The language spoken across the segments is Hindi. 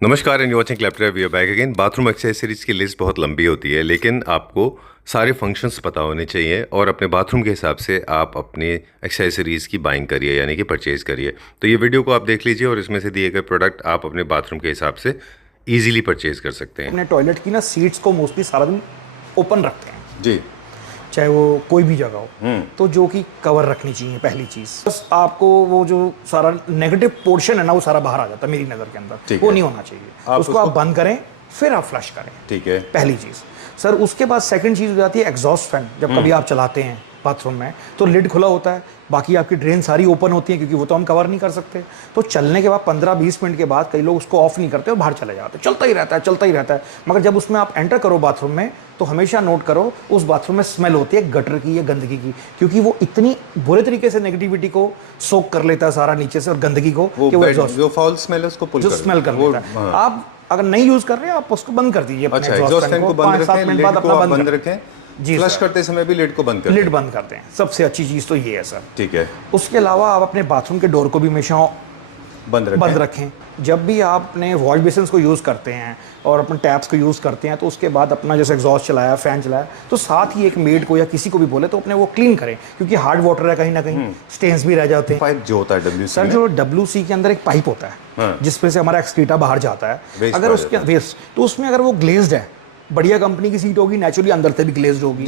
नमस्कार and watching Clapter we are back again. Bathroom accessories की लिस्ट बहुत लंबी होती है, लेकिन आपको सारे फंक्शंस पता होने चाहिए और अपने बाथरूम के हिसाब से आप अपनी एक्सेसरीज की बाइंग करिए, यानी कि परचेज़ करिए। तो ये वीडियो को आप देख लीजिए और इसमें से दिए गए प्रोडक्ट आप अपने बाथरूम के हिसाब से ईजिली परचेज़ कर सकते हैं। अपने टॉयलेट की ना सीट्स को मोस्टली सारा दिन ओपन रखते हैं जी, चाहे वो कोई भी जगह हो, तो जो कि कवर रखनी चाहिए पहली चीज। बस आपको वो जो सारा नेगेटिव पोर्शन है ना वो सारा बाहर आ जाता है मेरी नज़र के अंदर, वो नहीं होना चाहिए। उसको आप बंद करें फिर आप फ्लश करें, ठीक है, पहली चीज़। सर उसके बाद सेकंड चीज़ हो जाती है एग्जॉस्ट फैन। जब कभी आप चलाते हैं बाथरूम में तो लिड खुला होता है, बाकी आपकी ड्रेन सारी ओपन होती है क्योंकि वो तो हम कवर नहीं कर सकते। तो चलने के बाद 15-20 मिनट के बाद कई लोग उसको ऑफ नहीं करते और बाहर चले जाते हैं, चलता ही रहता है चलता ही रहता है। मगर जब उसमें आप एंटर करो बाथरूम में तो हमेशा नोट करो उस बाथरूम में स्मेल होती है गटर की या गंदगी की, क्योंकि वो इतनी बुरे तरीके से नेगेटिविटी को सोक कर लेता है सारा नीचे से और गंदगी को, कि वो एग्जॉस्ट जो फाउल स्मेल है उसको पुल जो स्मेल कर लेता है। आप अगर नहीं यूज कर रहे हैं आप उसको बंद कर दीजिए। अच्छा, एग्जॉस्ट फैन को बंद रखें, लिड को बंद रखें, जी फ्लश करते समय भी लिड को बंद करें। लिड बंद करते हैं, सबसे अच्छी चीज़ तो ये है सर। ठीक है, उसके अलावा आप अपने बाथरूम के डोर को भी हमेशा बंद रखें। जब भी आप अपने वॉश बेसिन को यूज़ करते हैं और अपने टैप्स को यूज़ करते हैं तो उसके बाद अपना जैसे एग्जॉस्ट चलाया, फैन चलाया, तो साथ ही एक मेड को या किसी को भी बोले तो अपने वो क्लीन करें, क्योंकि हार्ड वाटर है, कहीं ना कहीं स्टेन्स भी रह जाते हैं। पाइप जो होता है WC सर, जो WC के अंदर एक पाइप होता है जिसपे से हमारा एक्सक्रीटा बाहर जाता है, अगर उसके वेस्ट तो उसमें अगर वो ग्लेज्ड है, बढ़िया कंपनी की सीट होगी, नेचुरली अंदर से भी ग्लेज्ड होगी,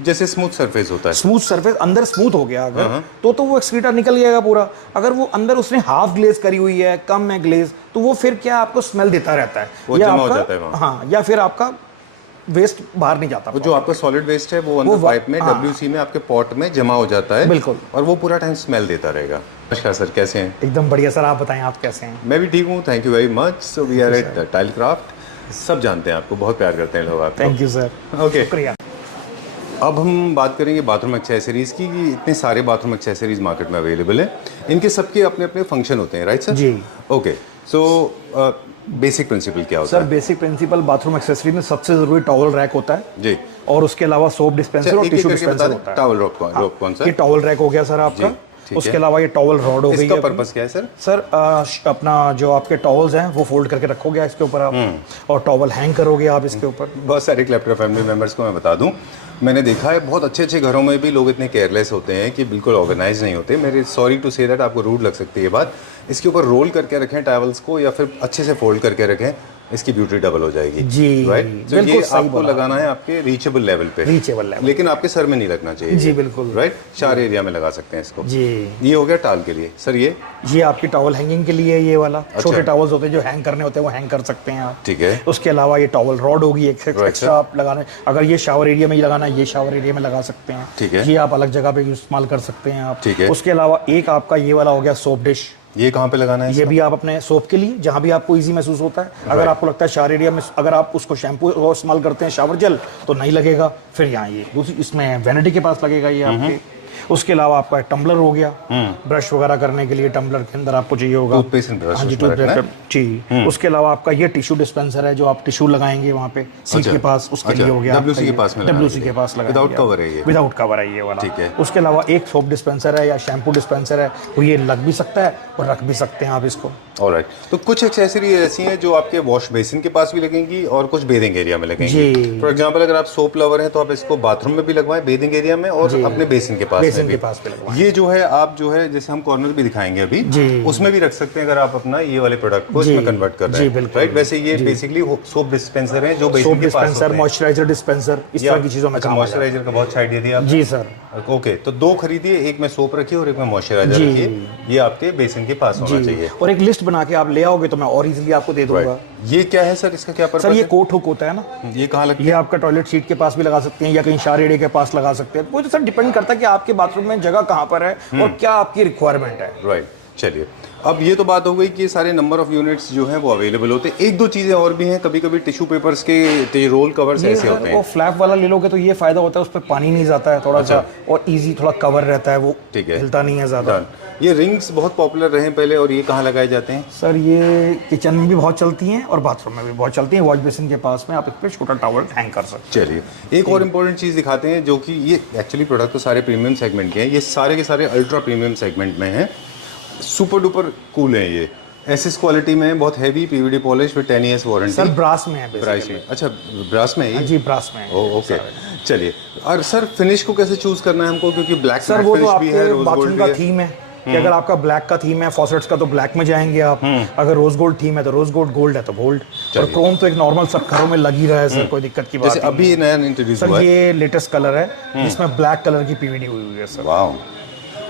जैसे स्मूथ सरफेस होता है, स्मूथ सरफेस अंदर स्मूथ हो गया अगर तो वो एक्सक्रीटा निकल जाएगा पूरा। अगर वो अंदर उसने हाफ ग्लेज करी हुई है, कम है ग्लेज, तो वो फिर क्या आपको स्मेल देता रहता है, वो या जमा हो आपका जाता है वहाँ। हाँ, या फिर आपका वेस्ट बाहर नहीं जाता। वो जो आपका सॉलिड वेस्ट है वो अंदर पाइप में WC में आपके पॉट में जमा हो जाता है, बिल्कुल, और वो पूरा टाइम स्मेल देता रहेगा। नमस्कार सर, कैसे हैं? एकदम बढ़िया सर, आप बताएं आप कैसे हैं? मैं भी ठीक हूँ, thank you very much. So we are at Tile Craft. सब जानते हैं आपको, बहुत प्यार करते हैं लोग आपको। Thank you sir. ओके, शुक्रिया। अब हम बात करेंगे बाथरूम एक्सेसरीज की। इतने सारे बाथरूम एक्सेसरीज मार्केट में अवेलेबल है, इनके सबके अपने अपने फंक्शन होते हैं, राइट सर? जी। ओके, सो बेसिक प्रिंसिपल क्या होता सर, है? बेसिक प्रिंसिपल बाथरूम एक्सेसरी में सबसे जरूरी टॉवल रैक होता है जी, और उसके अलावा सोप डिस्पेंसर और टिश्यू डिस्पेंसर होता है। टॉवल रॉक कौन सा? ये टॉवल रैक हो गया सर आपका। उसके अलावा ये टॉवल रॉड हो गई। इसका पर्पस क्या है सर? सर अपना जो आपके टॉवल्स हैं वो फोल्ड करके रखोगे इसके ऊपर आप, और टॉवल हैंग करोगे आप इसके ऊपर। बहुत सारे क्लैप्टर फैमिली मेंबर्स को मैं बता दूं, मैंने देखा है बहुत अच्छे अच्छे घरों में भी लोग इतने केयरलेस होते हैं कि बिल्कुल ऑर्गेनाइज नहीं होते। मेरे सॉरी टू से दैट, आपको रूड लग सकती है ये बात। इसके ऊपर रोल करके रखें टावल्स को, या फिर अच्छे से फोल्ड करके रखें, इसकी ब्यूटी डबल हो जाएगी। जी, राइट। तो ये आपको लगाना है आपके रीचेबल लेवल पे, रीचेबल लेवल, लेकिन आपके सर में नहीं लगना चाहिए। जी बिल्कुल, राइट। 4 एरिया में लगा सकते हैं इसको। जी, ये हो गया टाल के लिए। सर ये आपकी टॉवल हैंगिंग के लिए, ये वाला छोटे टॉवल्स होते हैं जो हैंग करने होते हैं, वो हैंग कर सकते हैं आप। ठीक है। उसके अलावा ये टॉवल रॉड होगी एक एक्स्ट्रा आप लगाना, अगर ये शावर एरिया में लगाना है, ये शावर एरिया में लगा सकते हैं। ठीक है। ये आप अलग जगह पे इस्तेमाल कर सकते हैं आप। ठीक है। उसके अलावा एक आपका ये वाला हो गया सोप डिश। ये कहाँ पे लगाना है? ये भी आप अपने सोप के लिए, जहाँ भी आपको इजी महसूस होता है। अगर आपको लगता है शावर एरिया में अगर आप उसको शैम्पू इस्तेमाल करते हैं, शावर जेल, तो नहीं लगेगा। फिर यहाँ ये दूसरी इसमें वैनिटी के पास लगेगा ये आपके। उसके अलावा आपका टम्बलर हो गया, ब्रश वगैरह करने के लिए टम्बलर के अंदर आपको चाहिए होगा। हाँ जी, जी। उसके अलावा आपका ये टिश्यू डिस्पेंसर है जो आप टिश्यू लगाएंगे वहाँ पे सीट के पास, उसके लिए हो गया। WC के पास में, WC के पास लगा, विदाउट कवर है ये, विदाउट कवर है ये वाला। ठीक है। उसके अलावा एक सोप डिस्पेंसर है या शैम्पू डिस्पेंसर है, वो ये लग भी सकता है और रख भी सकते हैं आप इसको। ऑलराइट। तो कुछ एक्सेसरी ऐसी हैं जो आपके वॉश बेसिन के पास भी लगेंगी और कुछ बेदिंग एरिया में लगेंगी। फॉर एग्जांपल, अगर आप सोप लवर हैं तो आप इसको बाथरूम में भी लगवाएं, बेदिंग एरिया में, और अपने बेसिन के पास भी लगवाएं। ये जो है आप जो है जैसे हम कॉर्नर भी दिखाएंगे अभी, उसमें भी रख सकते हैं अगर आप अपना ये वाले प्रोडक्ट को इसमें कन्वर्ट कर रहे हैं, राइट। वैसे ये बेसिकली सोप डिस्पेंसर है जो बेसिन के पास होते हैं। मॉइस्चराइजर डिस्पेंसर, इस तरह की चीजों में काम। मॉइस्चराइजर का बहुत अच्छा आइडिया दिया आपने। जी सर। ओके, तो 2 खरीदिए, एक में सोप रखिए और एक में मॉइस्चराइजर रखिए। ये आपके बेसिन के पास होना चाहिए, और एक लिस्ट बना के आप ले आओगे तो मैं और इजीली आपको दे दूंगा। ये क्या है सर, इसका क्या पर्पस है? सर, ये कोट हुक होता है ना, ये कहाँ लगता है? ये आपका टॉयलेट सीट के पास भी लगा सकते हैं या कहीं शावर एरिया के पास लगा सकते हैं। वो तो सर डिपेंड करता है कि आपके बाथरूम में जगह कहाँ पर है और क्या आपकी रिक्वायरमेंट है। राइट। चलिए, अब ये तो बात हो गई कि सारे नंबर ऑफ यूनिट्स जो हैं वो अवेलेबल होते हैं। 1-2 चीज़ें और भी हैं, कभी कभी टिश्यू पेपर्स के रोल कवर्स ऐसे होते हैं। वो फ्लैप वाला ले लोगे तो ये फायदा होता है, उस पर पानी नहीं जाता है थोड़ा सा, और इजी थोड़ा कवर रहता है, वो हिलता नहीं है ज़्यादा। ये रिंग्स बहुत पॉपुलर रहे पहले, और ये कहाँ लगाए जाते हैं? सर ये किचन में भी बहुत चलती हैं और बाथरूम में भी बहुत चलती हैं। वॉश बेसिन के पास में आप इस पर छोटा टॉवल हैंग कर सकते हैं। चलिए, एक और इम्पोर्टेंट चीज़ दिखाते हैं, जो कि ये एक्चुअली प्रोडक्ट तो सारे प्रीमियम सेगमेंट के हैं, ये सारे के सारे अल्ट्रा प्रीमियम सेगमेंट में हैं। सुपर डुपर कूल है ये, एसएस क्वालिटी में बहुत heavy PVD polish with 10 years warranty. Sir brass में है ब्रास में, अच्छा ब्रास में है ये? जी ब्रास में है। ओके चलिए। और सर फिनिश को कैसे चूज करना है हमको, क्योंकि ब्लैक सर वो तो फिनिश भी है, आपके रोज बाथरूम गोल्ड का भी है। थीम है कि अगर आपका ब्लैक का थीम है फॉसेट्स का तो ब्लैक में जाएंगे आप, अगर रोज गोल्ड थीम है तो रोज गोल्ड, गोल्ड है तो गोल्ड, और क्रोम तो एक नॉर्मल सब घरों में लगी रहा है सर, कोई दिक्कत की बात जैसे अभी ये नया इंट्रोड्यूस सर हुआ है। ये लेटेस्ट कलर है जिसमें ब्लैक कलर की पीवीडी हुई हुई है सर। वाओ,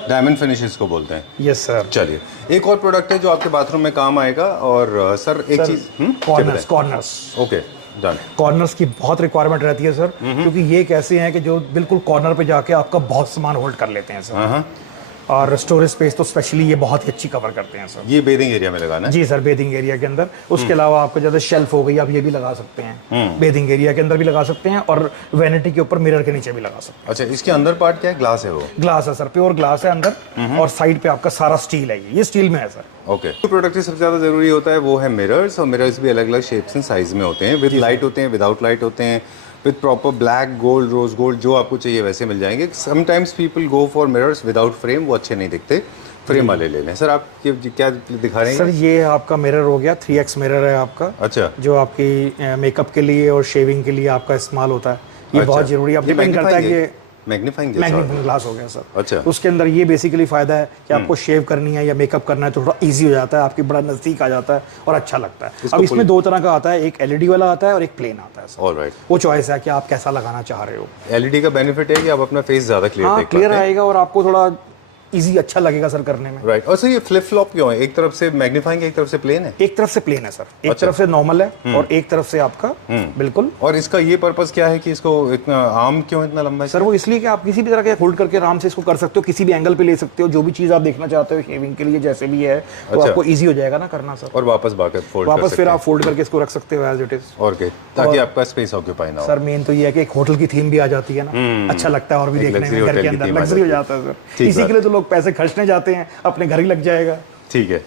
डायमंड फिनिशेस को बोलते हैं। Yes sir. चलिए एक और प्रोडक्ट है जो आपके बाथरूम में काम आएगा। और सर एक चीज corners, corners okay done. Corners की बहुत रिक्वायरमेंट रहती है सर, क्योंकि ये एक ऐसे हैं कि जो बिल्कुल कॉर्नर पे जाके आपका बहुत सामान होल्ड कर लेते हैं सर, और स्टोरेज स्पेस तो स्पेशली ये बहुत ही अच्छी कवर करते हैं सर। ये बेदिंग एरिया में लगाना है? जी सर, बेदिंग एरिया के अंदर। उसके अलावा आपको जैसे शेल्फ हो गई, आप ये भी लगा सकते हैं, बेदिंग एरिया के अंदर भी लगा सकते हैं, और वैनिटी के ऊपर मिरर के नीचे भी लगा सकते हैं। अच्छा, इसके अंदर पार्ट क्या है? ग्लास है वो? ग्लास है सर, प्योर ग्लास है अंदर, और साइड पे आपका सारा स्टील है, ये स्टील में है सर। ओके। जो प्रोडक्ट सबसे ज्यादा जरूरी होता है वो है मिरर्स, और मिरर्स भी अलग अलग शेप्स एंड साइज में होते हैं, विद लाइट होते हैं, विदाउट लाइट होते हैं, with proper black, gold, rose gold, जो आपको चाहिए वैसे मिल जाएंगे। Sometimes people go for mirrors without frame, वो अच्छे नहीं दिखते, फ्रेम वाले ले लें। सर आप क्या दिखा रहे हैं? सर ये आपका मिरर हो गया, 3x मिरर है आपका। अच्छा। जो आपकी मेकअप के लिए और शेविंग के लिए आपका इस्तेमाल होता है, ये अच्छा। बहुत जरूरी है। अब डिपेंड करता है कि मैग्नीफाइंग ग्लास हो गया सर। अच्छा। उसके अंदर ये बेसिकली फायदा है कि आपको शेव करनी है या मेकअप करना है तो थोड़ा इजी हो जाता है, आपकी बड़ा नजदीक आ जाता है और अच्छा लगता है। अब इसमें दो तरह का आता है, एक एलईडी वाला आता है और एक प्लेन आता है सर। ऑलराइट। वो चॉइस है कि आप कैसा लगाना चाह रहे हो। एलईडी का बेनिफिट है कि आप अपना फेस ज्यादा क्लियर देख पाते हैं। क्लियर आएगा और आपको थोड़ा इजी अच्छा लगेगा सर करने में। राइट। और सर ये फ्लिप फ्लॉप क्यों है? एक तरफ से मैग्नीफाइंग है, एक तरफ से प्लेन है? एक तरफ से प्लेन है सर, एक तरफ से नॉर्मल है और एक तरफ से आपका बिल्कुल। और इसका ये पर्पस क्या है कि इसको इतना आर्म क्यों इतना लंबा है? सर वो इसलिए कि आप किसी भी तरह के होल्ड करके आराम से इसको कर सकते हो, किसी भी एंगल पे ले सकते हो, जो भी चीज आप देखना चाहते हो शेविंग के लिए जैसे भी है, तो आपको इजी हो जाएगा ना करना सर। और वापस वापस फिर आप फोल्ड करके इसको रख सकते हो एज इट इज। और क्या, ताकि आपका स्पेस ऑक्यूपाई ना हो। सर मेन तो ये है कि एक होटल की थीम भी आ जाती है ना, अच्छा लगता है और भी देखने में, घर के अंदर लग्जरी हो जाता है सर। इसी के लिए तो लोग पैसे खर्चने जाते हैं, अपने घर ही लग जाएगा। ठीक है।